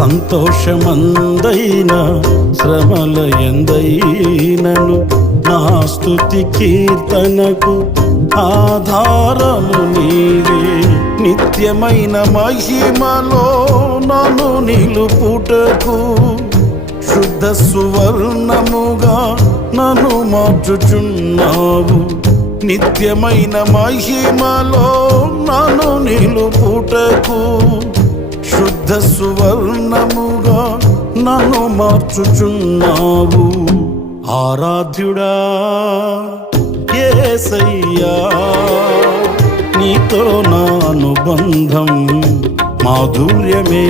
సంతోషమందైన శ్రమల ఎందైనను నా స్తుతి కీర్తనకు ఆధారము నీవే. నిత్యమైన మహిమలో నన్ను నిలుపుటకు శుద్ధ సువర్ణముగా నన్ను మార్చుచున్నావు. నిత్యమైన మహిమలో నన్ను నిలుపుటకు శుద్ధ సువర్ణముగా నన్ను మార్చుచున్నావు. ఆరాధ్యుడా యేసయ్యా, నీతో నా అనుబంధం మాధుర్యమే.